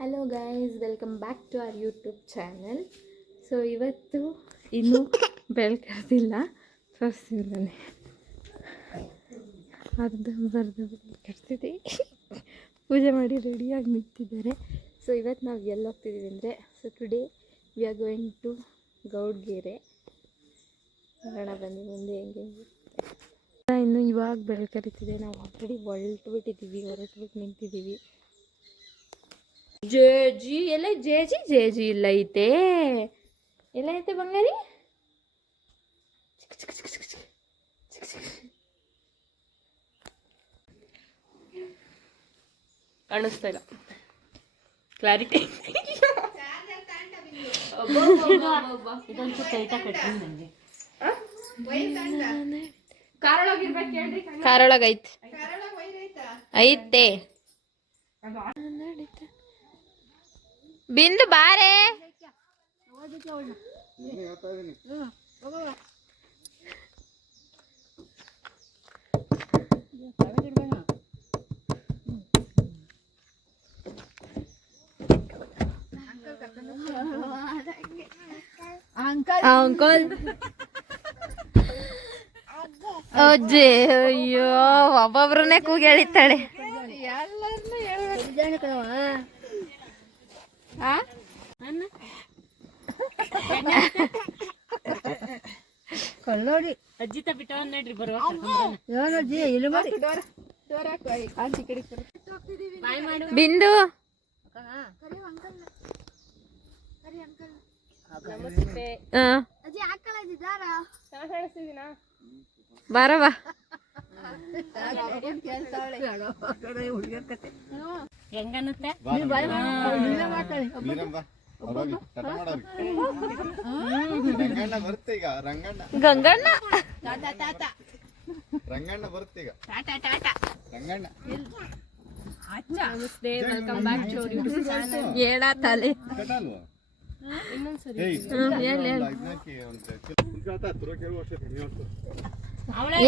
Hello guys, welcome back to our YouTube channel. So ಇವತ್ತು ಇನ್ನೂ ಬೆಳಕರ್ದಿಲ್ಲ, ತೋರಿಸ್ತೀನಿ. ಅರ್ಧ ಕರ್ತಿದ್ದೆ, ಪೂಜೆ ಮಾಡಿ ರೆಡಿಯಾಗಿ ನಿಂತಿದ್ದಾರೆ. ಸೊ ಇವತ್ತು ನಾವು ಎಲ್ಲಿ ಹೋಗ್ತಿದ್ದೀವಿ ಅಂದರೆ, so today we are going to Gowdagere. ನೋಡೋಣ ಬನ್ನಿ ಮುಂದೆ ಹೆಂಗೆ. ಇನ್ನು ಇವಾಗ ಬೆಳಕರಿತಿದೆ, ನಾವು ಆಲ್ರೆಡಿ ಹೊರಟ್ಬಿಟ್ಟು ನಿಂತಿದ್ದೀವಿ. ಜೇಜಿ ಎಲ್ಲ ಜೇಜಿ ಇಲ್ಲ ಐತೆ, ಎಲ್ಲ ಐತೆ ಬಂಗಾರಿ. ಕಾಣಿಸ್ತಾ ಇಲ್ಲ, ಕ್ಲಾರಿಟಿ. ಕಾರೊಳಗ ಐತೆ ಬಿಂದು ಬಾರೆ. ಅಂಕಲ್ ಅಜ್ಜಿ, ಅಯ್ಯೋ ಒಬ್ಬೊಬ್ರನ್ನೇ ಕೂಗಿ ಎಳಿತಾಳೆ. ಕಲ್ಲೋಡಿ ಅಜ್ಜಿತ ಬಿಟ್ಟವನ್ ನೋಡ್ರಿ ಬರುವ ಬಿಂದು ಬಾರವಾ. ಹೆಂಗನ್ನುತ್ತೆ ಗಂಗಣ್ಣ ರಂಗಣ್ಣ ಬರ್ತೀಗ. ನಮಸ್ತೆ, welcome back to YouTube channel. ಏಡ ತಲೆ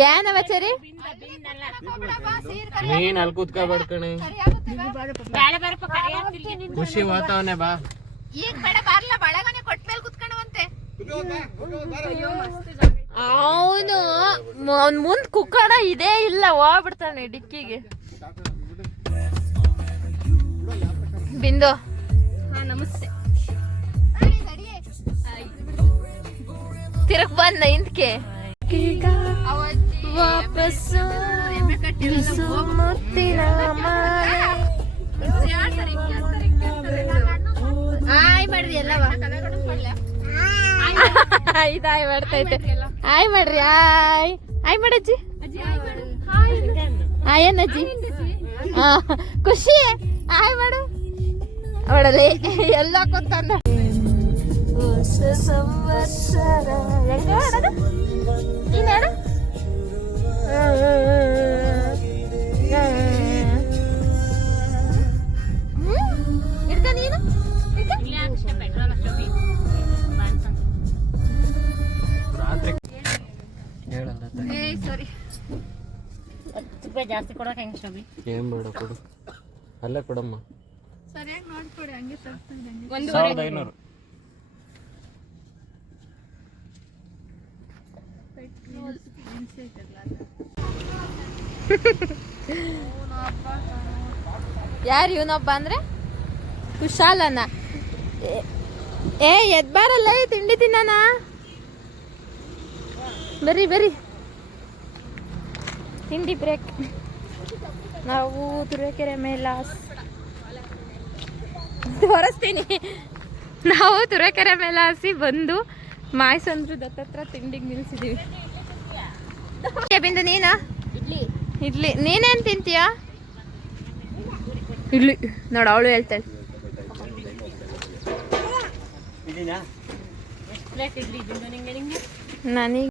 ಏನವ ಸರಿ ನೀನ್ ಅಲ್ಲಿ ಕೂತ್ಕೋಬೇಡ್ಕಣಿ, ಖುಷಿ ವಾತಾವರಣ ಬಾ. ಅವನು ಮುಂದ್ ಕುಕ್ಕಡ ಇದೇ ಇಲ್ಲ, ಹೋಗ್ಬಿಡ್ತಾನೆ ಡಿಕ್ಕಿಗೆ. ಬಿಂದು ನಮಸ್ತೆ. ತಿರಕ್ ಬಂದ ಇಂದ್ಕೆ ವಾಪಸ್ಸು ಮುತ್ತಿನ ಮಾಲೆ. ಆಯ್ ಮಾಡ್ರಿ ಎಲ್ಲವ, ಇದಾಯ್ ಮಾಡ್ತೈತೆ. ಆಯ್ ಮಾಡ್ರಿ, ಆಯ್ ಮಾಡಜ್ಜಿ, ಏನಜ್ಜಿ ಖುಷಿ ಆಯ್ ಮಾಡು. ಅವಳಲ್ಲಿ ಎಲ್ಲ ಕೂತಂದ ಸಂವತ್ಸರ ನೀನ್ ಹೇಳು. ಇಡ್ಕ ನೀನು ಸಾರಿ, 10 ರೂಪಾಯಿ ಜಾಸ್ತಿ ಕೊಡೋಕೆ ಹೆಂಗ್ ಶೋಭಿ? ಏನ್ ಬೇಡ ಕೊಡು, ಅಲ್ಲೇ ಕೊಡಮ್ಮ. ಸರಿಯಾಗಿ ನೋಡ್ಕೊಡಿ. ಹಂಗೆ 1500. ಯಾರು ಇವನೊಬ್ಬ ಅಂದ್ರೆ ಕುಶಾಲನ. ಏ ಎದ್ ಬಾರಲ್ಲ, ತಿಂಡಿ ತಿನ್ನಾನ. ಬರ್ರಿ ತಿಂಡಿ ಬ್ರೇಕ್. ನಾವು ತುರುವೇಕೆರೆ ಮೇಲಾಸ್ ತೋರಿಸ್ತೀನಿ. ನಾವು ತುರುವೇಕೆರೆ ಮೇಲಾಸಿ ಬಂದು ಮಾಯಸಂದ್ರ ದತ್ತತ್ರ ತಿಂಡಿಗೆ ನಿಲ್ಸಿದೀವಿ. ಬಿಂದು ನೀನು ಇಡ್ಲಿ, ನೀನೇನ್ ತಿಂತೀಯ? ಇಡ್ಲಿ ನೋಡ, ಅವಳು ಹೇಳ್ತಾಳೆ. ನನಗೆ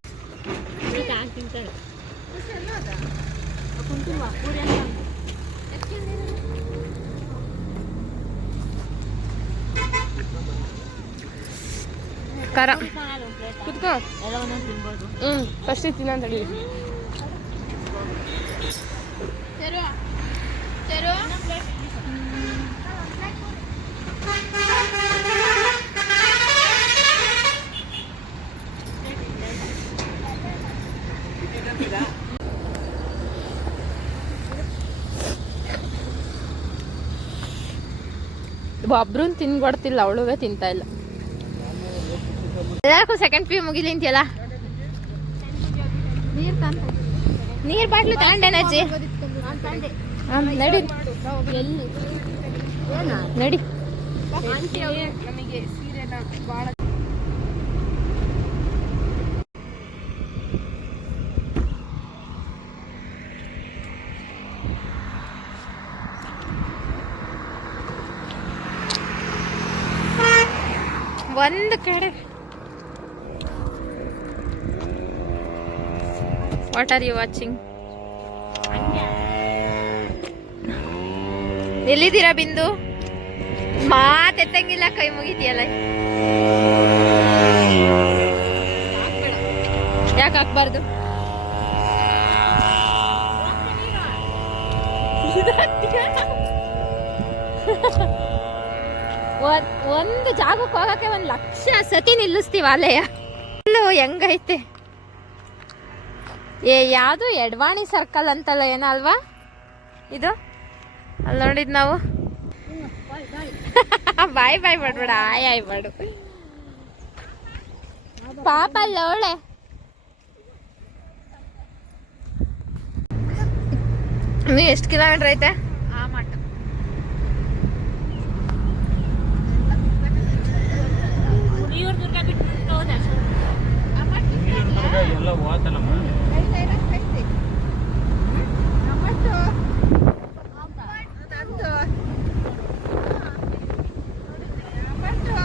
ಖಾರ ಕುತ್ಕೋ. ಫಸ್ಟ್ ತಿನ್ನಂತಡಿ. ಒಬ್ರು ತಿನ್ಕೊಡ್ತಿಲ್ಲ, ಅವಳುವೆ ತಿಂತಾ ಇಲ್ಲ. ಎಲ್ಲರಿಗೂ ಸೆಕೆಂಡ್ ಪಿ ಯು ಮುಗಿಲಿ ಅಂತೀಯಲ್ಲ. ನೀರ್ ಬಾಟ್ಲು ತಗೊಂಡೇನ ಅಜ್ಜಿ? ನಡಿ ನಡಿ. ಒಂದು ಕಡೆ ವಾಟ್ ಆರ್ ಯು ವಾಚಿಂಗ್? ಎಲ್ಲಿದ್ದೀರಾ ಬಿಂದು? ಮಾತೆತ್ತಂಗಿಲ್ಲ, ಕೈ ಮುಗಿತಿಯಲ್ಲ. ಯಾಕೆ ಹಾಕ್ಬಾರ್ದು? ಒಂದು ಜಾಗಕ್ಕೆ ಹೋಗಕ್ಕೆ 1,00,000 ಸತಿ ನಿಲ್ಲಿಸ್ತೀವ ಅಲೆಯ. ಹೆಂಗೈತೆ ಯಾವುದು ಎಡ್ವಾಣಿ ಸರ್ಕಲ್ ಅಂತಲ್ಲ ಏನೋ ಅಲ್ವಾ ಇದು? ಅಲ್ಲಿ ನೋಡಿದ್ ನಾವು. ಬಾಯ್ ಬಾಯ್ ಮಾಡ್ಬೇಡ, ಆಯ್ ಆಯ್ ಮಾಡು ಪಾಪ. ಅಲ್ಲ ಒಳ್ಳೆ ನೀ ಎಷ್ಟು ಕಿಲೋಮೀಟರ್ ಐತೆ? ಎಲ್ಲ ಹೋತಲ್ಲಮ್ಮ.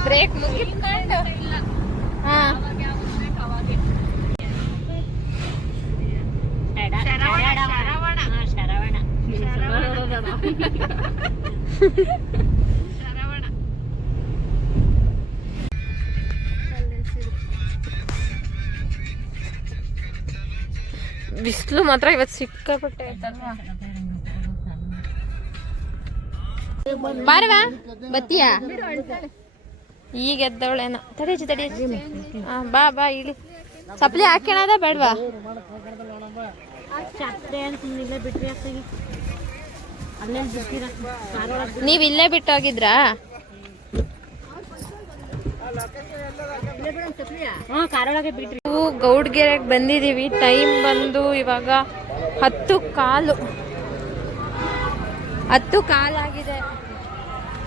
ಬ್ರೇಕ್ ಮುಗಿಸ್ಕೊಂಡು ಬಿಸಿಲು ಮಾತ್ರ ಇವತ್ತು ಸಿಕ್ಕಾಪಟ್ಟೆ ಆಯ್ತಲ್ವಾ. ಬಾರವಾ ಬತ್ತೀಯಾ? ಈಗ ಎದ್ದವಳೇನ? ತಡೀಜಿ ತಡೀಜಿ. ಬಾ ಬಾ ಇಳಿ. ಚಪ್ಪಲಿ ಹಾಕ್ಯಣದ ಬೇಡವಾ? ನೀವ್ ಇಲ್ಲೇ ಬಿಟ್ಟು ಹೋಗಿದ್ರಾ? ನಾವು ಗೌಡ್ಗೆರೆಗೆ ಬಂದಿದೀವಿ. ಟೈಮ್ ಬಂದು ಇವಾಗ 10:15. 10:15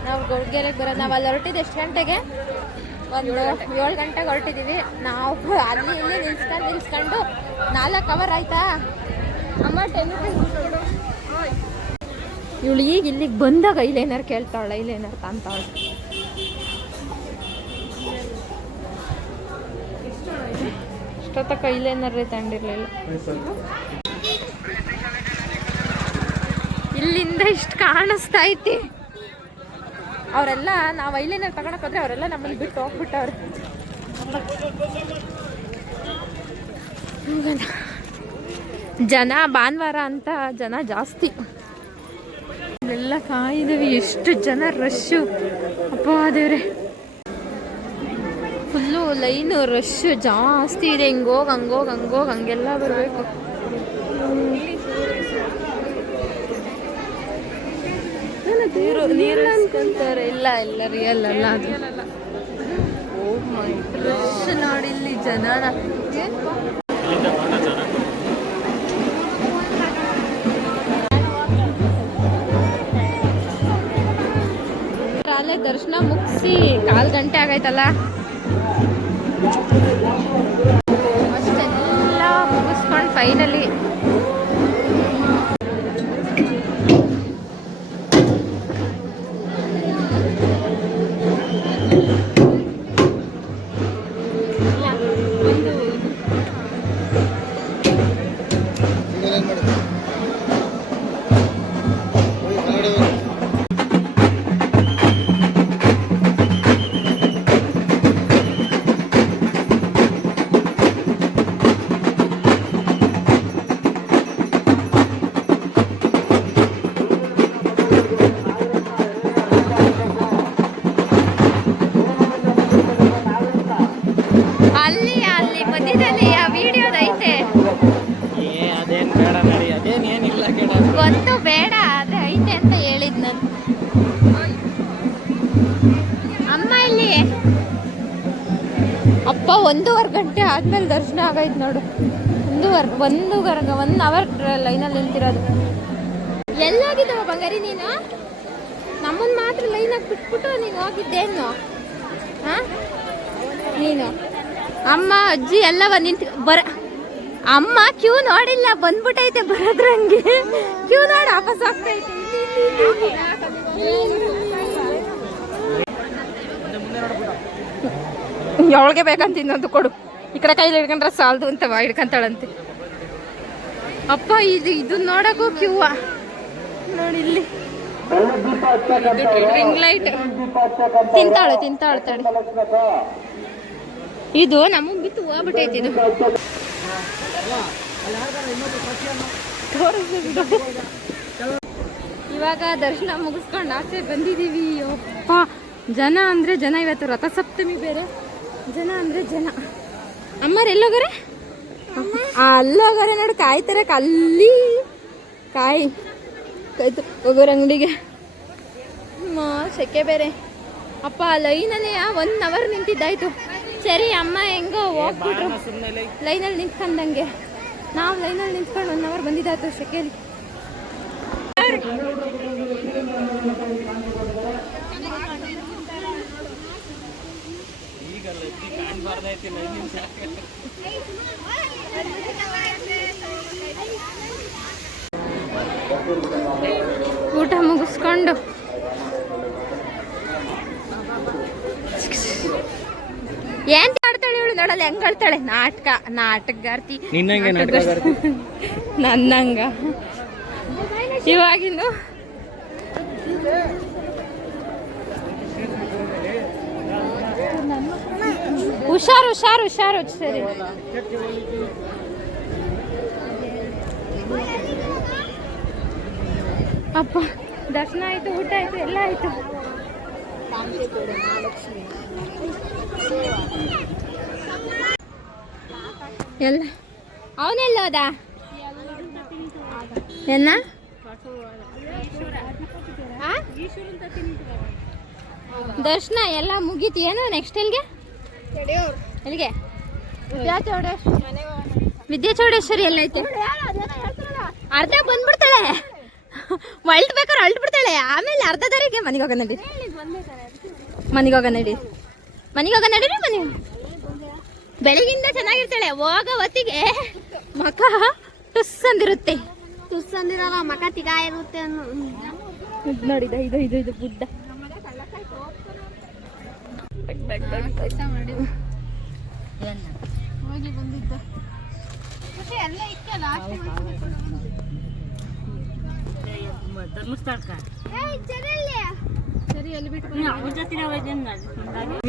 ನಾವು ಗೌಡ್ಗೆರೆಗೆ ಬರೋದು. ನಾವು ಅಲ್ಲಿ ಹೊರಟಿದ್ದು ಎಷ್ಟು ಗಂಟೆಗೆ? ಒಂದು 7 ಗಂಟೆಗೆ ಹೊರಟಿದ್ದೀವಿ. ನಾವು ಅಲ್ಲಿ ಇಲ್ಲಿ ನಿಲ್ಸ್ಕೊಂಡು 4 ಅವರ್ ಆಯ್ತಾ ಅಮ್ಮ. ಇವಳು ಈಗ ಇಲ್ಲಿಗೆ ಬಂದಾಗ ಐಲೈನರ್ ಕೇಳ್ತಾವಳ, ಐಲೈನರ್ ತಾಂತಾವಳ. ಇಷ್ಟೊತ್ತಕ್ಕ ಐಲೈನರೇ ತಂಡಿರ್ಲಿಲ್ಲ. ಇಲ್ಲಿಂದ ಇಷ್ಟು ಕಾಣಿಸ್ತಾ ಐತಿ. ಅವರೆಲ್ಲ ನಾವು ಐಲೈನರ್ ತಗೊಳಕ್ ಹೋದ್ರೆ ಅವರೆಲ್ಲ ನಮ್ಮನ್ನು ಬಿಟ್ಟು ಹೋಗ್ಬಿಟ್ಟವ್ರೆ. ಜನ ಭಾನುವಾರ ಅಂತ ಜನ ಜಾಸ್ತಿ. ಎಲ್ಲ ಕಾಯ್ದವಿ. ಎಷ್ಟು ಜನ ರಶ್ಶು, ಅಪ್ಪ ದೇವ್ರೆ. ಫುಲ್ಲು ಲೈನು ರಶ್ಶು ಜಾಸ್ತಿ ಇದೆ. ಹಿಂಗೋಗಿ ಹಂಗೆಲ್ಲ ಬರಬೇಕು. ನೀರು ಅನ್ಕೊಂತಾರೆ. ಇಲ್ಲ ರಿಯಲ್ ಅಲ್ಲ ಅದು. ರಶ್ ನೋಡಿ ಇಲ್ಲಿ ಜನನ. ಅಲ್ಲೇ ದರ್ಶನ ಮುಗಿಸಿ 1/4 ಗಂಟೆ ಆಗೈತಲ್ಲ. ಅಷ್ಟೆಲ್ಲ ಮುಗಿಸ್ಕೊಂಡು ಫೈನಲಿ 1.5 ಗಂಟೆ ಆದ್ಮೇಲೆ ದರ್ಶನ ಆಗೈತೆ ನೋಡು. 1 ಅವರ್ ಲೈನಲ್ಲಿ ನಿಂತಿರೋದು. ಎಲ್ಲೋಗಿದ್ದವ ಬಂಗಾರಿ ನೀನು? ನಮ್ಮನ್ನು ಮಾತ್ರ ಲೈನಾಗಿ ಬಿಟ್ಬಿಟ್ಟು ನೀನು ಹೋಗಿದ್ದೇನು? ಹಾಂ, ನೀನು ಅಮ್ಮ ಅಜ್ಜಿ ಎಲ್ಲವ ನಿಂತು ಅಮ್ಮ ಕ್ಯೂ ನೋಡಿಲ್ಲ, ಬಂದ್ಬಿಟ್ಟೈತೆ ಬರೋದ್ರಂಗೆ. ಕ್ಯೂ ನೋಡಿ ವಾಪಸ್ ಆಗ್ತೈತೆ. ಅವಳಿಗೆ ಬೇಕಂತ ಇನ್ನೊಂದು ಕೊಡು. ಈ ಕಡೆ ಕೈಲಿ ಹಿಡ್ಕೊಂಡ್ರೆ ಸಾಲದು ಅಂತ ಹಿಡ್ಕೊಂತಾಳಂತೆ. ಅಪ್ಪ ಇದು ನೋಡಕ್ಕೂ ಕ್ಯೂ ನೋಡಿ. ಇಲ್ಲಿ ರಿಂಗ್ ಲೈಟ್ ತಿಂತಾಳೆ ತಡಿ. ಇದು ನಮಗೆ ಬಿತ್ತು ಹೋಗ್ಬಿಟ್ಟೈತಿ. ಇದು ಇವಾಗ ದರ್ಶನ ಮುಗಿಸ್ಕೊಂಡು ಆಚೆ ಬಂದಿದ್ದೀವಿ. ಅಪ್ಪ ಜನ ಅಂದರೆ ಜನ. ಇವತ್ತು ರಥಸಪ್ತಮಿ ಬೇರೆ. ಜನ ಅಂದರೆ ಜನ. ಅಮ್ಮರು ಎಲ್ಲೋಗಾರೆ? ಅಲ್ಲೋಗಾರೆ ನೋಡಿ, ಕಾಯ್ತಾರೆ. ಅಲ್ಲಿ ಕಾಯ್ತು ಹೋಗೋರ ಅಂಗಡಿಗೆ. ಸೆಕೆ ಬೇರೆ. ಅಪ್ಪ ಲೈನಲ್ಲಿ 1 ಅವರ್ ನಿಂತಿದ್ದಾಯ್ತು. ಸರಿ ಅಮ್ಮ ಹೆಂಗೋ ಹೋಗ್ಬಿಟ್ರು ಲೈನಲ್ಲಿ ನಿಂತ್ಕೊಂಡಂಗೆ. ನಾವು ಲೈನಲ್ಲಿ ನಿಂತ್ಕೊಂಡು 1 ಅವರ್ ಬಂದಿದ್ದಾಯ್ತು ಸೆಕೆಯಲ್ಲಿ. ಊಟ ಮುಗಿಸ್ಕೊಂಡು ಏನ್ ಆಡ್ತಾಳೆ ಇವಳು ನೋಡಲ್ಲ, ಹೆಂಗ್ ಆಡ್ತಾಳೆ. ನಾಟಕಗಾರ್ತಿ ನನ್ನಂಗ. ಇವಾಗಿನ್ನು ಹುಷಾರು. ಸರಿ ಅಪ್ಪ ದರ್ಶನ ಆಯ್ತು, ಊಟ ಆಯ್ತು, ಎಲ್ಲ ಆಯ್ತು. ಎಲ್ಲ ಅವನೆಲ್ಲೋದ ಏನ? ದರ್ಶನ ಎಲ್ಲ ಮುಗೀತು. ಏನು ನೆಕ್ಸ್ಟ್ ಎಲ್ಲಿಗೆ? ವಿದ್ಯಾಚೌಡೇಶ್ವರಿ ಎಲ್ಲೈತೆ? ಅರ್ಧ ಬಂದ್ಬಿಡ್ತಾಳೆ, ಬೇಕಾದ್ರೆ ಹೊಲ್ಟ್ಬಿಡ್ತಾಳೆ. ಆಮೇಲೆ ಅರ್ಧ ದಾರಿಗೆ ಮನೆಗೆ ಹೋಗ ನಡಿ. ಬೆಳಗಿಂದ ಚೆನ್ನಾಗಿರ್ತಾಳೆ, ಹೋಗ ಹೊತ್ತಿಗೆ ಮಕ ಟುಸ್ ಅಂದಿರುತ್ತೆ. ಮಕ ತಿಗ ಇರುತ್ತೆ ನೋಡಿ. ಇದು ಬುದ್ಧ ಹೋಗಿ ಬಂದಿದ್ದ.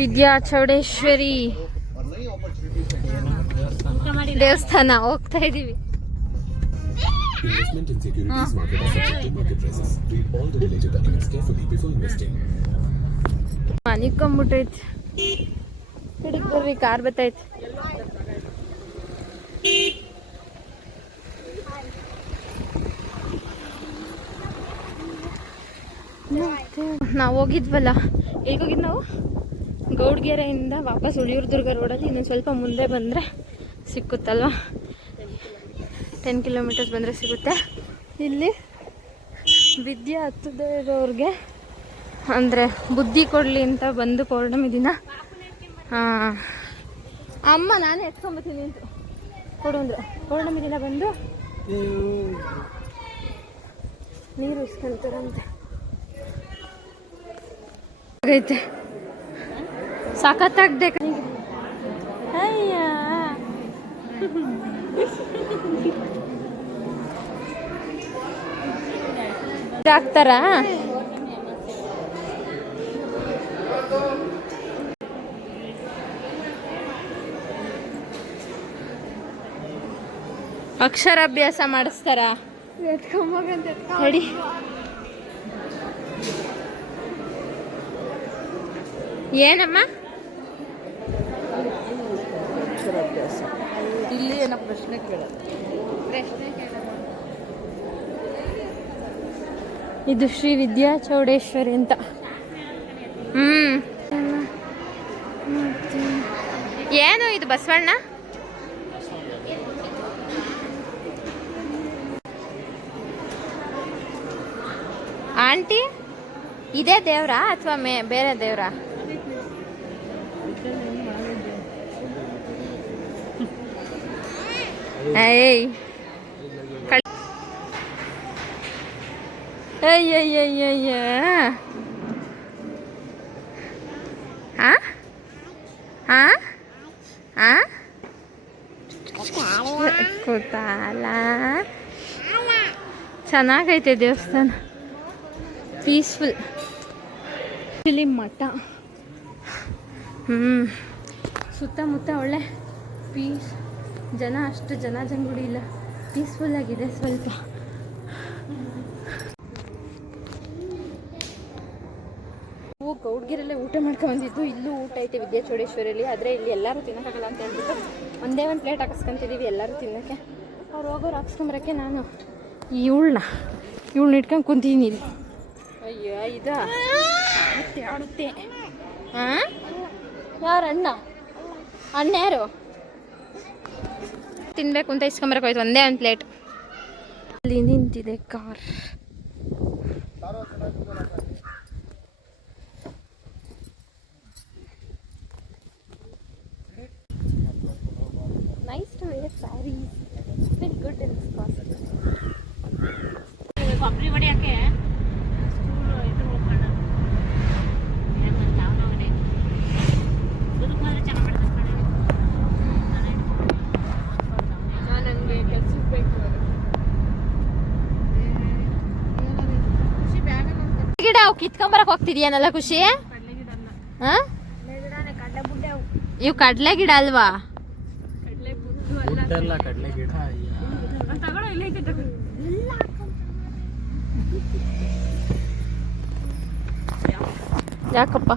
ವಿದ್ಯಾಚೌಡೇಶ್ವರಿ ದೇವಸ್ಥಾನ ಹೋಗ್ತಾ ಇದೀವಿ. ಮನಿಕೊಂಬಿಟ್ಟೈತಿ. ಹಿಡಿಕ್ ಬರ್ರಿ, ಕಾರ್ ಬತ್ತೈತಿ. ನಾವು ಹೋಗಿದ್ವಲ್ಲ, ಹೇಗೋಗಿದ್ದು ನಾವು ಗೌಡ್ಗೆರೆಯಿಂದ ವಾಪಸ್ ಉಳಿಯೂರು ರೋಡಲ್ಲಿ ಇನ್ನೊಂದು ಸ್ವಲ್ಪ ಮುಂದೆ ಬಂದರೆ ಸಿಕ್ಕುತ್ತಲ್ವ. 10 ಕಿಲೋಮೀಟರ್ಸ್ ಬಂದರೆ ಸಿಗುತ್ತೆ. ಇಲ್ಲಿ ವಿದ್ಯೆ ಹತ್ತದೇ ಇರೋರಿಗೆ ಅಂದರೆ ಬುದ್ಧಿ ಕೊಡಲಿ ಅಂತ ಬಂದು ಪೌರ್ಣಮಿ ದಿನ ಅಮ್ಮ ನಾನೇ ಎತ್ಕೊಂಬತ್ತೀನಿ ಅಂತ ಕೊಡು ಅಂದರು. ಪೌರ್ಣಮಿ ದಿನ ಬಂದು ನೀರು ಇಸ್ಕೊಂತಾರಂತೆ. ಆಗೈತೆ ಸಖತ್ತಾಗ್ದೆ ಕಣಿಗೆ. ಅಯ್ಯ ಹಾಕ್ತಾರಾ? ಅಕ್ಷರಾಭ್ಯಾಸ ಮಾಡಿಸ್ತಾರ? ಹೇಳಿ. ಏನಮ್ಮ ಇಲ್ಲಿ ಏನೋ ಪ್ರಶ್ನೆ ಕೇಳೋದು. ಇದು ಶ್ರೀ ವಿದ್ಯಾಚೌಡೇಶ್ವರಿ ಅಂತ. ಏನು ಇದು ಬಸವಣ್ಣ? ಆಂಟಿ ಇದೇ ದೇವ್ರಾ ಅಥವಾ ಬೇರೆ ದೇವ್ರಾ? ಏಯ್ ಅಯ್ಯಯ್ಯಯ್ಯಯ್ಯ ಕೂತಾಲ. ಚೆನ್ನಾಗೈತೆ ದೇವಸ್ಥಾನ, ಪೀಸ್ಫುಲ್. ಇಲ್ಲಿ ಮಠ. ಸುತ್ತಮುತ್ತ ಒಳ್ಳೆ ಪೀಸ್, ಜನ ಅಷ್ಟು ಜಂಗುಡಿ ಇಲ್ಲ, ಪೀಸ್ಫುಲ್ ಆಗಿದೆ ಸ್ವಲ್ಪ. ನಾವು ಗೌಡ್ಗಿರಲ್ಲೇ ಊಟ ಮಾಡ್ಕೊಂಬಂದಿದ್ದು. ಇಲ್ಲೂ ಊಟ ಐತೆ ವಿದ್ಯಾಚೌಡೇಶ್ವರಿಯಲ್ಲಿ, ಆದರೆ ಇಲ್ಲಿ ಎಲ್ಲರೂ ತಿನ್ನೋಕ್ಕಾಗಲ್ಲ ಅಂತ ಹೇಳ್ಬಿಟ್ಟು ಒಂದೇ ಒಂದು ಪ್ಲೇಟ್ ಹಾಕಿಸ್ಕೊಂತಿದ್ದೀವಿ ಎಲ್ಲರೂ ತಿನ್ನೋಕ್ಕೆ. ಅವ್ರು ಹೋಗೋರು ಹಾಕ್ಸ್ಕೊಂಬರೋಕ್ಕೆ ನಾನು ಇವಳನ್ನ ಇಟ್ಕೊಂಡು ಕುಂತೀನಿ ಇಲ್ಲಿ. ಅಯ್ಯೋ ಇದಾ ಮತ್ತೆ ಆಡುತ್ತೆ. ಯಾರು ಅಣ್ಣ ಯಾರು ತಿನ್ಬೇಕು ಅಂತ ಇಸ್ಕೊಂಬರಕ್ಕೆ ಹೋಯ್ತು ಒಂದೇ ಒಂದು ಪ್ಲೇಟ್. ಅಲ್ಲಿ ನಿಂತಿದೆ car. Nice to wear sarees. It's been good in this class. ಕೊಬ್ಬರಿ ಹೊಡಿಯೋಕ್ಕೆ ಸ್ಕೂಲು ಇದು ಹೋಗೋಣ ಏನು ದಾವಣಗೆರೆ ದುರ್ಗ ಹೋದ್ರೆ ಚೆನ್ನಾಗಿ ಮಾಡ್ತಾರೆ. ನನಗೆ ಕೆಲ್ಸಕ್ಕೆ ಬೇಕು. ಗಿಡ ಅವು ಕಿತ್ಕೊಂಬರಕ್ಕೆ ಹೋಗ್ತಿದ್ಯಾನಲ್ಲ ಖುಷಿ? ಇವು ಕಡಲೆ ಗಿಡ ಅಲ್ವಾ? ಕಡಲೆ ಗಿಡ ಯಾಕಪ್ಪ?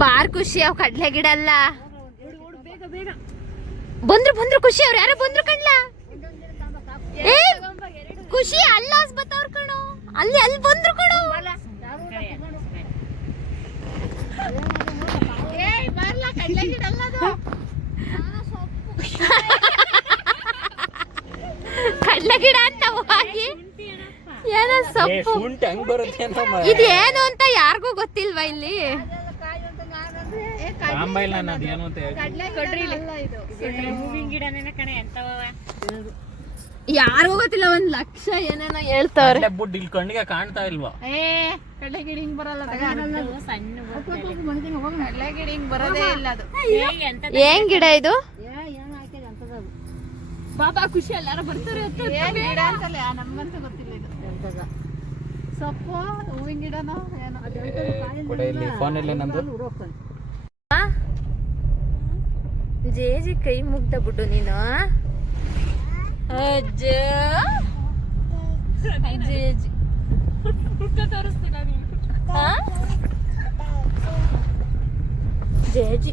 ಬಾರ್ ಖುಷಿ, ಅವ್ ಕಡ್ಲೆ ಗಿಡ ಅಲ್ಲ. ಬಂದ್ರು ಖುಷಿ, ಅವ್ರು ಯಾರೋ ಬಂದ್ರು ಕಡ್ಲ. ಏ ಖುಷಿ ಅಲ್ಲ ಬತ್ತವ್ರ ಕಣೋ, ಅಲ್ಲಿ ಬಂದ್ರು ಕಣೋ. ಕಡ್ಲೆ ಗಿಡ ಅಂತ ಹೋಗಿ ಏನೋ ಸೊಪ್ಪು ಇದೇನು ಅಂತ ಯಾರಿಗೂ ಗೊತ್ತಿಲ್ವಾ ಇಲ್ಲಿ? ಯಾರಿಗೂ ಗೊತ್ತಿಲ್ಲ, 1 ಲಕ್ಷ ಏನೇನೋ ಹೇಳ್ತಾವ್ರೆ. ಇಲ್ಲಿ ಕಣ್ಣಿಗೆ ಕಾಣ್ತಾ ಇಲ್ವಾ? ಕಡಲೆ ಗಿಡ ಹಿಂಗ್ ಬರಲ್ಲ, ಸಣ್ಣ ಕಡಲೆ ಗಿಡ ಹಿಂಗ್ ಬರೋದೇ ಇಲ್ಲ. ಅದು ಏನ್ ಗಿಡ ಇದು? ಬಾಬಾ ಖುಷಿ ಎಲ್ಲಾರು ಬರ್ತಾರೆ. ಗಿಡ ಅಂತಲ್ಲ, ನಮ್ಗಂತೂ ಗೊತ್ತಿಲ್ಲ ಇದು ಎಂತದ ಸೊಪ್ಪು, ಹೂವಿನ ಗಿಡನೋ ಏನೋ. ಫೋನಲ್ಲಿ ನಂದು ಜೇಜಿ ಕೈ ಮುಗ್ದ ಬಿಡು ನೀನು. ಅಜ್ಜ ಜೇಜಿ ಜೇಜಿ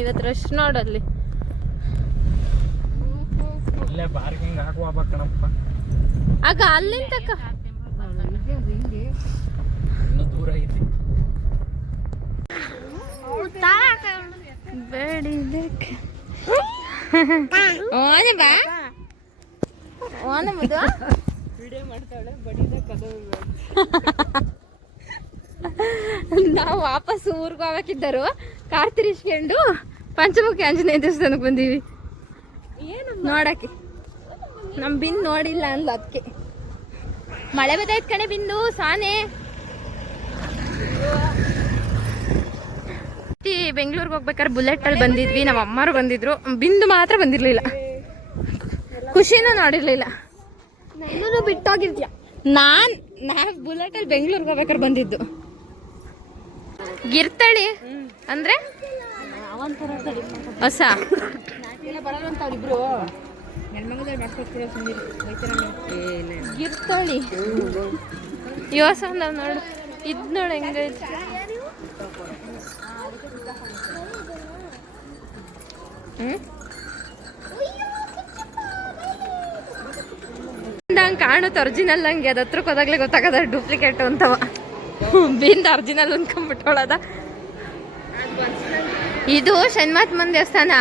ಇವತ್ತು ರಶ್ ನೋಡಲ್ಲಿ. ಇಲ್ಲೇ ಪಾರ್ಕಿಂಗ್ ಹಾಕುವಪ್ಪ. ಆಗ ಅಲ್ಲಿಂದ ಇನ್ನೂ ದೂರ ಐತಿ. ಬೇಡಿ ಓನೆ ಬಾ ಓನೆ ಮುದ್ದು ವಿಡಿಯೋ ಮಾಡ್ತಾಳೆ. ಬಡಿದ ಕದವು ನಾವು ವಾಪಸ್ ಊರ್ಗೆ ಹೋಗಕ್ಕಿದ್ದರು. ಕಾರ್ ತಿರ್ಸ್ಕೊಂಡು ಪಂಚಮುಖಿ ಆಂಜನೇಯ ದೇವಸ್ಥಾನಕ್ಕೆ ಬಂದೀವಿ ನೋಡಕ್ಕೆ. ನಮ್ ಬಿಂದು ನೋಡಿಲ್ಲ ಅಂದ್ಲು, ಅದಕ್ಕೆ. ಮಳೆ ಬದೈತ್ ಕಣೆ ಬಿಂದು ಸಾನೆ. ಬೆಂಗಳೂರಿಗೆ ಹೋಗ್ಬೇಕಾದ್ರೆ ಬುಲೆಟ್ ಅಲ್ಲಿ ಬಂದಿದ್ವಿ, ನಮ್ಮ ಅಮ್ಮರು ಬಂದಿದ್ರು, ಬಿಂದು ಮಾತ್ರ ಬಂದಿರ್ಲಿಲ್ಲ. ಖುಷಿನೂ ನೋಡಿರ್ಲಿಲ್ಲ. ಬಿಟ್ಟೋಗಿದ್ಯಾ? ನಾನ್ ಬುಲೆಟ್ ಅಲ್ಲಿ ಬೆಂಗಳೂರಿಗೆ ಹೋಗ್ಬೇಕಾದ್ರೆ ಬಂದಿದ್ದು. ಗಿರ್ತಳಿ ಅಂದ್ರೆ ಹೊಸ ಗಿರ್ತಳಿ ಯೋಸ ನೋಡು. ಇದ್ ನೋಡು ಹೆಂಗೈತಿ. ಹಂಗೆ ಕಾಣುತ್ತೆ ಒರಿಜಿನಲ್ ಹಂಗೆ ಅದು ಹತ್ರಕ್ಕೆ ಹೋದಾಗಲೇ ಗೊತ್ತಾಗದ ಡೂಪ್ಲಿಕೇಟು ಅಂತವ ಬಿಂದ ಒರಿಜಿನಲ್ ಅನ್ಕೊಂಬಿಟ್ಟೋಳದ. ಇದು ಶನ್ಮಾತ್ಮನ್ ದೇವಸ್ಥಾನ,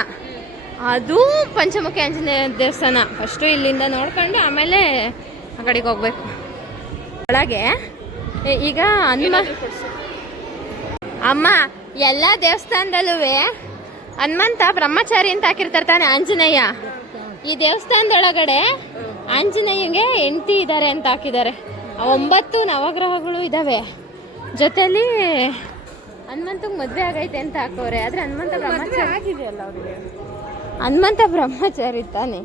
ಅದು ಪಂಚಮುಖಿ ಆಂಜನೇಯ ದೇವಸ್ಥಾನ. ಫಸ್ಟು ಇಲ್ಲಿಂದ ನೋಡ್ಕೊಂಡು ಆಮೇಲೆ ಆ ಕಡೆಗೆ ಹೋಗ್ಬೇಕು. ಒಳಗೆ ಈಗ ಅಮ್ಮ ಎಲ್ಲ ದೇವಸ್ಥಾನದಲ್ಲೂ ಹನುಮಂತ ಬ್ರಹ್ಮಚಾರಿ ಅಂತ ಹಾಕಿರ್ತಾರೆ ತಾನೆ ಆಂಜನೇಯ. ಈ ದೇವಸ್ಥಾನದೊಳಗಡೆ ಆಂಜನೇಯಂಗೆ ಹೆಂಡತಿ ಇದ್ದಾರೆ ಅಂತ ಹಾಕಿದ್ದಾರೆ. 9 ನವಗ್ರಹಗಳು ಇದ್ದಾವೆ. ಜೊತೆಲಿ ಹನುಮಂತಗೆ ಮದುವೆ ಆಗೈತೆ ಅಂತ ಹಾಕೋರೆ. ಆದರೆ ಹನುಮಂತ ಬ್ರಹ್ಮಚಾರಿ ಆಗಿದೆಯಲ್ಲ ಅವ್ರಿಗೆ. ಹನುಮಂತ ಬ್ರಹ್ಮಚಾರಿ ತಾನೆ.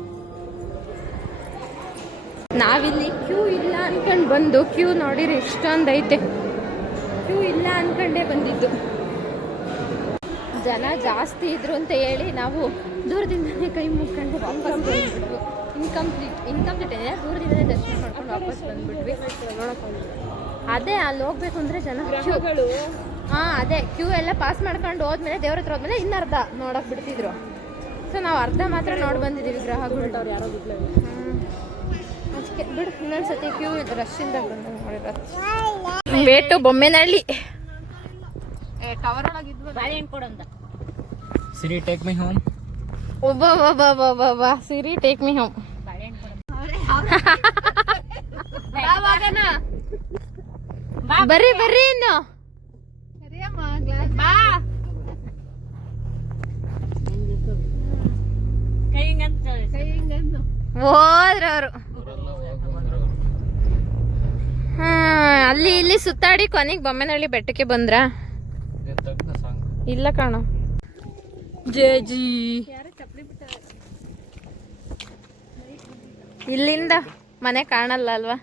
ನಾವಿಲ್ಲಿ ಕ್ಯೂ ಇಲ್ಲ ಅನ್ಕೊಂಡು ಬಂದು ಕ್ಯೂ ನೋಡಿರಿ ಇಷ್ಟೊಂದು ಐತೆ. ಕ್ಯೂ ಇಲ್ಲ ಅನ್ಕೊಂಡೇ ಬಂದಿದ್ದು. ಜನ ಜಾಸ್ತಿ ಇದ್ರು ಅಂತ ಹೇಳಿ ನಾವು ದೂರದಿಂದನೇ ಕೈ ಮುಗ್ಕೊಂಡು ವಾಪಸ್ ಬಂದ್ಬಿಟ್ವಿ. ಇನ್ಕಂಪ್ಲೀಟ್ ಇದೆ. ದೂರದಿಂದನೇ ದರ್ಶನ ಮಾಡ್ಕೊಂಡು ವಾಪಸ್ ಬಂದ್ಬಿಟ್ವಿ. ಅದೇ ಅಲ್ಲಿ ಹೋಗ್ಬೇಕು ಅಂದರೆ ಜನ ಕ್ಯೂಗಳು. ಹಾಂ, ಅದೇ ಕ್ಯೂ ಎಲ್ಲ ಪಾಸ್ ಮಾಡ್ಕೊಂಡು ಹೋದ್ಮೇಲೆ ದೇವ್ರ ಹತ್ರ ಹೋದ್ಮೇಲೆ ಇನ್ನರ್ಧ ನೋಡೋಕೆ ಬಿಡ್ತಿದ್ರು. ಸೊ ನಾವು ಅರ್ಧ ಮಾತ್ರ ನೋಡಿ ಬಂದಿದ್ದೀವಿ ಗ್ರಹಗಳು. ಯಾರೋ ಬಿಡ್ಲಿ ಅದಕ್ಕೆ ಬಿಡು. ಇನ್ನೊಂದ್ಸತಿ ಕ್ಯೂ ರಶ್ಶಿಂದ ಬಂದು ನೋಡಿರೋದು. Weight Bommenahalli cover ಒಳಗಿದ್ವು. ಬಾಳೆಹಣ್ಣು ಕೊಡಂದ ಸಿರಿ ಟೇಕ್ ಮಿ ಹೋಮ್. ಒಬ್ಬ ಸಿರಿ ಟೇಕ್ ಮಿ ಹೋಮ್. ಬರ್ರಿ ಇನ್ನು ಹೋದ್ರವ್ರು. ಅಲ್ಲಿ ಇಲ್ಲಿ ಸುತ್ತಾಡಿ ಕೊನೆಗೆ ಬೊಮ್ಮೆನಹಳ್ಳಿ ಬೆಟ್ಟಕ್ಕೆ ಬಂದ್ರ. ಇಲ್ಲ ಕಾಣೋ ಜೇಜಿ. ಇಲ್ಲಿಂದ ಮನೆ ಕಾಣಲ್ಲ ಅಲ್ವಾ?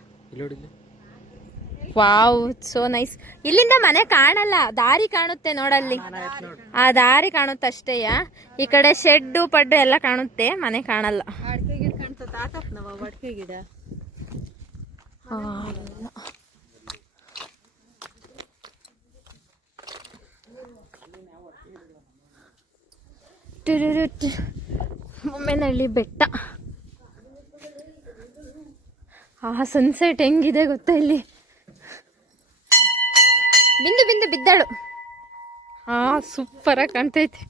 Wow, so nice. ಇಲ್ಲಿಂದ ಮನೆ ಕಾಣಲ್ಲ, ದಾರಿ ಕಾಣುತ್ತೆ ನೋಡಲ್ಲಿ. ಆ ದಾರಿ ಕಾಣುತ್ತೆ ಅಷ್ಟೇಯ. ಈ ಕಡೆ ಶೆಡ್ಡು ಪಡ್ಡು ಎಲ್ಲ ಕಾಣುತ್ತೆ, ಮನೆ ಕಾಣಲ್ಲ. ಬೊಮ್ಮೆನಹಳ್ಳಿ ಬೆಟ್ಟ. ಸನ್ಸೆಟ್ ಹೆಂಗಿದೆ ಗೊತ್ತಾ ಇಲ್ಲಿ. ಬಿಂದು ಬಿಂದು ಬಿದ್ದಾಳು. ಸೂಪರಾಗಿ ಕಾಣ್ತೈತೆ.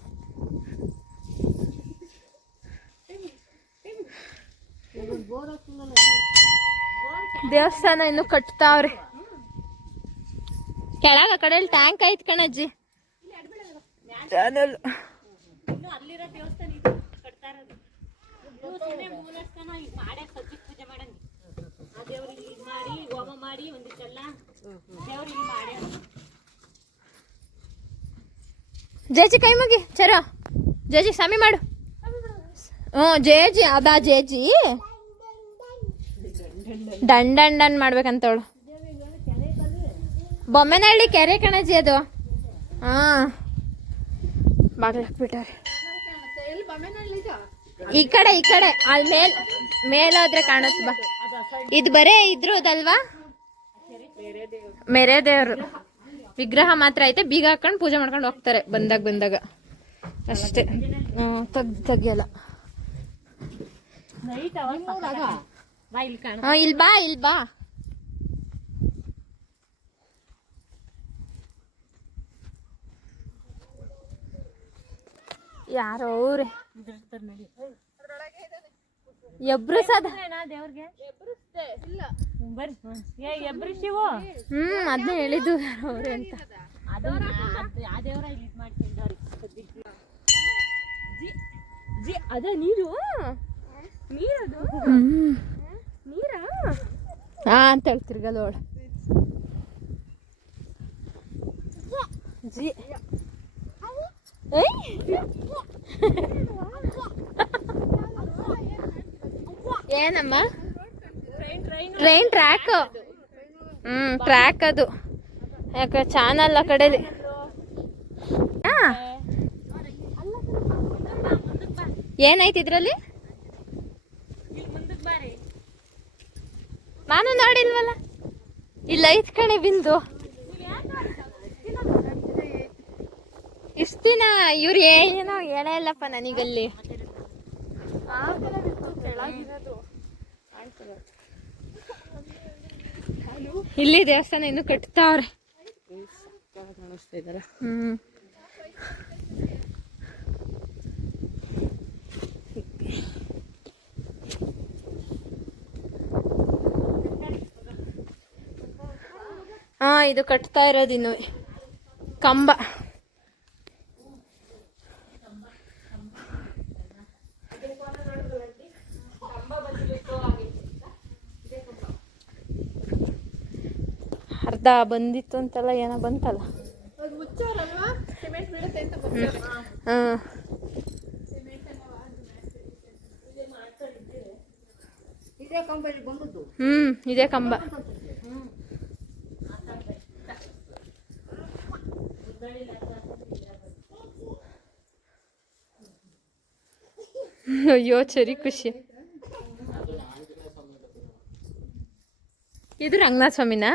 ದೇವಸ್ಥಾನ ಇನ್ನು ಕಟ್ತಾವ್ರೆ. ಕೆಳಗ ಕಡೆಯಲ್ಲಿ ಟ್ಯಾಂಕ್ ಐತ್ ಕಣಜ್ಜಿ. ಜೇಜಿ ಕೈ ಮುಗಿ ಚರೋ. ಜೇಜಿ ಸ್ವಾಮಿ ಮಾಡು. ಜೇಜಿ ಅದಾ ಜೇಜಿ ಡನ್ ಮಾಡ್ಬೇಕಂತವಳು. ಬೊಮ್ಮೆನಹಳ್ಳಿ ಕೆರೆ ಕಣಜಿ ಅದು. ಬಾಗಿಲು ಹಾಕ್ಬಿಟ್ಟಾರೆ. ಈ ಕಡೆ ಅಲ್ಲಿ ಮೇಲಾದ್ರೆ ಕಾಣುತ್ತ ಬಾ. ಇದು ಬರೇ ಇದ್ರದಲ್ವಾ, ಮೇರೆ ದೇವ್ರು ವಿಗ್ರಹ ಮಾತ್ರ ಐತೆ. ಬೀಗ ಹಾಕೊಂಡು ಪೂಜೆ ಮಾಡ್ಕೊಂಡು ಹೋಗ್ತಾರೆ ಬಂದಾಗ ಅಷ್ಟೇ. ತೆಗಿಯಲ್ಲ. ಇಲ್ಲಿ ಬಾ. ಯಾರೋ ಅವ್ರೆ ಎಬ್ರಿಸದ ಅದನ್ನ ಹೇಳಿದ್ದು ಅವ್ರೆ ಅಂತ. ಅದ ನೀರು ನೀರಾ ಅಂತ ಹೇಳ್ತಿರ್ಗಲ್ಲ ಅವಳು. ಜಿ ಏನಮ್ಮ? Train track. ಟ್ರ್ಯಾಕ್ ಅದು. ಯಾಕೆ ಚಾನಲ್ ಆ ಕಡೆಲಿ. ಏನೈತಿ ಇದ್ರಲ್ಲಿ? ನಾನು ನೋಡಿಲ್ವಲ್ಲ. ಇಲ್ಲ ಐತ್ ಕಣೆ ಬಿಂದು. ಇಷ್ಟ ದಿನ ಇವ್ರು ಏನೋ ಹೇಳೇ ಇಲ್ಲಪ್ಪ ನನಗಲ್ಲಿ. ಇಲ್ಲಿ ದೇವಸ್ಥಾನ ಇನ್ನು ಕಟ್ತಾವ್ರೆ. ಕಾಣಿಸ್ತಾ ಇದಾರೆ. ಹಾ, ಇದು ಕಟ್ತಾ ಇರೋದು ಇನ್ನು ಕಂಬ. ಅರ್ಧ ಬಂದಿತ್ತು ಅಂತಲ್ಲ, ಏನೋ ಬಂತಲ್ಲ. ಹಾಂ, ಇದೇ ಕಂಬ. ಅಯ್ಯೋ ಚರಿ ಖುಷಿ. ಇದು ರಂಗನಾಥ ಸ್ವಾಮಿನಾ?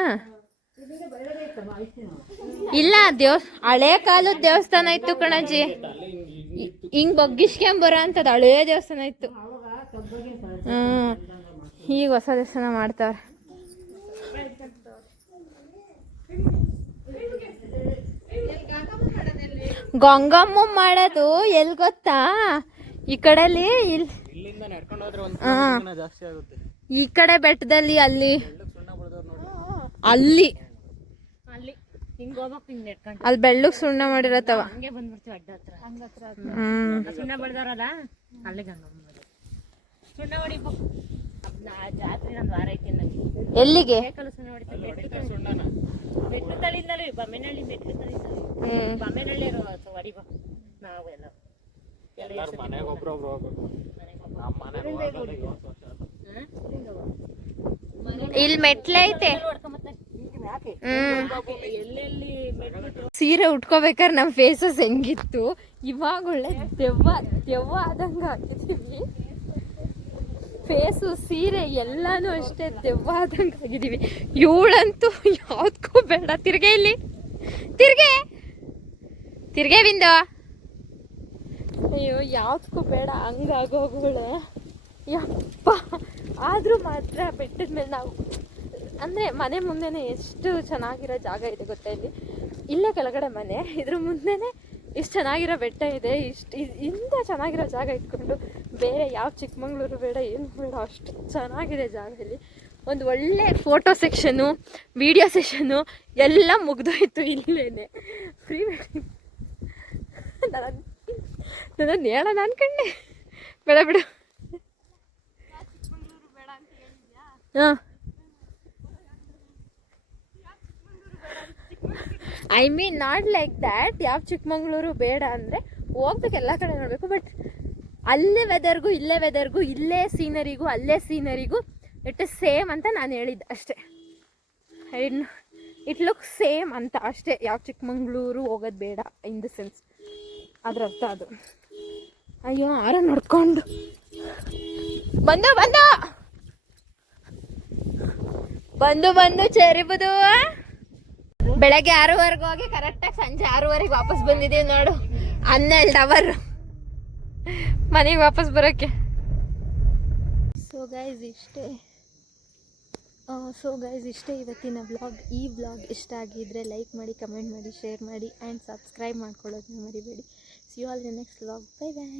ಇಲ್ಲ, ಹಳೆ ಕಾಲದ ದೇವಸ್ಥಾನ ಇತ್ತು ಕಣಜ್ಜಿ. ಹಿಂಗ್ ಬಗ್ಗಿಸ್ಕೊಂಬರೋ ಅಂತದ್ ಹಳೇ ದೇವಸ್ಥಾನ ಇತ್ತು. ಈಗ ಹೊಸ ದೇವಸ್ಥಾನ ಮಾಡ್ತಾವ್ರೆ. ಗಂಗಮ್ಮ ಮಾಡೋದು ಎಲ್ ಗೊತ್ತಾ? ಈ ಕಡೆಲಿ ಇಲ್ಲಿಂದ ನಡ್ಕೊಂಡು ಹೋದ್ರೆ ಒಂದು ಜಾಸ್ತಿ ಆಗುತ್ತೆ. ಈ ಕಡೆ ಬೆಟ್ಟದಲ್ಲಿ ಅಲ್ಲಿ ಅಲ್ಲಿ ಹಿಂಗ್ ಹೋಗ್ಬೇಕು, ಹಿಂಗ್ ನೆಟ್ಕೊಂಡು ಅಲ್ಲಿ ಬೆಳ್ಳಗ್ ಸುಣ್ಣ ಮಾಡಿರತ್ತವ. ಹಂಗೆ ಬಂದ್ಬಿಡ್ತೀವಿ ಅಡ್ಡ ಹತ್ರ. ಸುಣ್ಣ ಬಳ್ದಾರಲ್ಲ ಅಲ್ಲೇ ಗಂಗಮ್ಮ ಸುಣ್ಣ ಹೊಡಿಬೇಕು. ಜಾತ್ರೆ ಒಂದು ವಾರ ಐತಿ. ಎಲ್ಲಿಗೆ? ಸುಣ್ಣ ಹೊಡಿತೀವಿ. ಬೆಟ್ಟು ತಳಿಂದಲೂ ಬಮ್ಮೆನಹಳ್ಳಿ ಬೆಟ್ಟು ತಳಿಂದಲೂ ಬಮ್ಮೆನಹಳ್ಳಿ ಹೊಡಿಬ. ನಾವು ಎಲ್ಲರೂ ಮನೆಗೆ ಒಬ್ರೊಬ್ರು ಹೋಗ್ಬೇಕು. ನಮ್ಮ ಮನೆ ಇಲ್ಲಿ ಮೆಟ್ಲೆ ಐತೆ. ಸೀರೆ ಉಟ್ಕೋಬೇಕಾದ್ರೆ ನಮ್ಮ ಫೇಸಸ್ ಹೆಂಗಿತ್ತು, ಇವಾಗ ಒಳ್ಳೆ ದೆವ್ವ ಆದಂಗ ಆಗಿದೀವಿ. ಫೇಸು ಸೀರೆ ಎಲ್ಲಾನು ಅಷ್ಟೇ ದೆವ್ವ ಆದಂಗ ಆಗಿದೀವಿ. ಇವಳಂತೂ ಯಾವ್ದಕ್ಕೂ ಬೇಡ. ತಿರ್ಗೆ ಇಲ್ಲಿ, ತಿರ್ಗೆ ಬಿಂದು. ಅಯ್ಯೋ, ಯಾವ್ದಕ್ಕೂ ಬೇಡ ಹಂಗಾಗೋಗುಳೆ. ಯಪ್ಪ, ಆದರೂ ಮಾತ್ರ ಬೆಟ್ಟದ ಮೇಲೆ ನಾವು ಅಂದರೆ ಮನೆ ಮುಂದೆನೇ ಎಷ್ಟು ಚೆನ್ನಾಗಿರೋ ಜಾಗ ಇದೆ ಗೊತ್ತಾ. ಇಲ್ಲೇ ಕೆಳಗಡೆ ಮನೆ, ಇದ್ರ ಮುಂದೆನೇ ಇಷ್ಟು ಚೆನ್ನಾಗಿರೋ ಬೆಟ್ಟ ಇದೆ. ಇಂಥ ಚೆನ್ನಾಗಿರೋ ಜಾಗ ಇಟ್ಕೊಂಡು ಬೇರೆ ಯಾವ ಚಿಕ್ಕಮಂಗ್ಳೂರು ಬೇಡ, ಏನು ಬೇಡ, ಅಷ್ಟು ಚೆನ್ನಾಗಿದೆ ಜಾಗ. ಇಲ್ಲಿ ಒಂದು ಒಳ್ಳೆ ಫೋಟೋ ಸೆಕ್ಷನು, ವಿಡಿಯೋ ಸೆಷನ್ನು ಎಲ್ಲ ಮುಗ್ದೋಯ್ತು ಇಲ್ಲೇನೆ. ಫ್ರೀ ವೆಡ್ಡಿಂಗ್ ನಾನು ಹೇಳೋಣ ಅನ್ಕೊಂಡೆ, ಬೇಡ ಬಿಡು. ಹಾಂ, I mean not like that. ಯಾವ ಚಿಕ್ಕಮಂಗ್ಳೂರು ಬೇಡ ಅಂದರೆ ಹೋಗ್ಬೇಕು, ಎಲ್ಲ ಕಡೆ ನೋಡಬೇಕು. ಬಟ್ ಅಲ್ಲೇ ವೆದರ್ಗೂ ಇಲ್ಲೇ ವೆದರ್ಗೂ, ಇಲ್ಲೇ ಸೀನರಿಗೂ ಅಲ್ಲೇ ಸೀನರಿಗೂ ಇಟ್ ಇಸ್ ಸೇಮ್ ಅಂತ ನಾನು ಹೇಳಿದ್ದೆ ಅಷ್ಟೇ. ಇಟ್ ಲುಕ್ ಸೇಮ್ ಅಂತ ಅಷ್ಟೇ. ಯಾವ ಚಿಕ್ಕಮಂಗ್ಳೂರು ಹೋಗೋದು ಬೇಡ ಇನ್ ದ ಸೆನ್ಸ್, ಅದ್ರ ಅರ್ಥ ಅದು. ಅಯ್ಯೋ, ಆರ ನೋಡ್ಕೊಂಡು ಬಂದು ಚೇರಿಬುದು. ಬೆಳಗ್ಗೆ 6:00 ಹೋಗಿ ಕರೆಕ್ಟಾಗಿ ಸಂಜೆ 6:00 ವಾಪಸ್ ಬಂದಿದ್ದೀವಿ ನೋಡು. 12 ಅವರ್ ಮನೆಗೆ ವಾಪಸ್ ಬರೋಕ್ಕೆ. ಸೊ ಗೈಸ್ ಇಷ್ಟೇ ಇವತ್ತಿನ ವ್ಲಾಗ್. ಈ ವ್ಲಾಗ್ ಇಷ್ಟ ಆಗಿದ್ರೆ ಲೈಕ್ ಮಾಡಿ, ಕಮೆಂಟ್ ಮಾಡಿ, ಶೇರ್ ಮಾಡಿ ಆ್ಯಂಡ್ ಸಬ್ಸ್ಕ್ರೈಬ್ ಮಾಡ್ಕೊಳ್ಳೋದನ್ನ ಮರಿಬೇಡಿ. See you all in next vlog. Bye bye.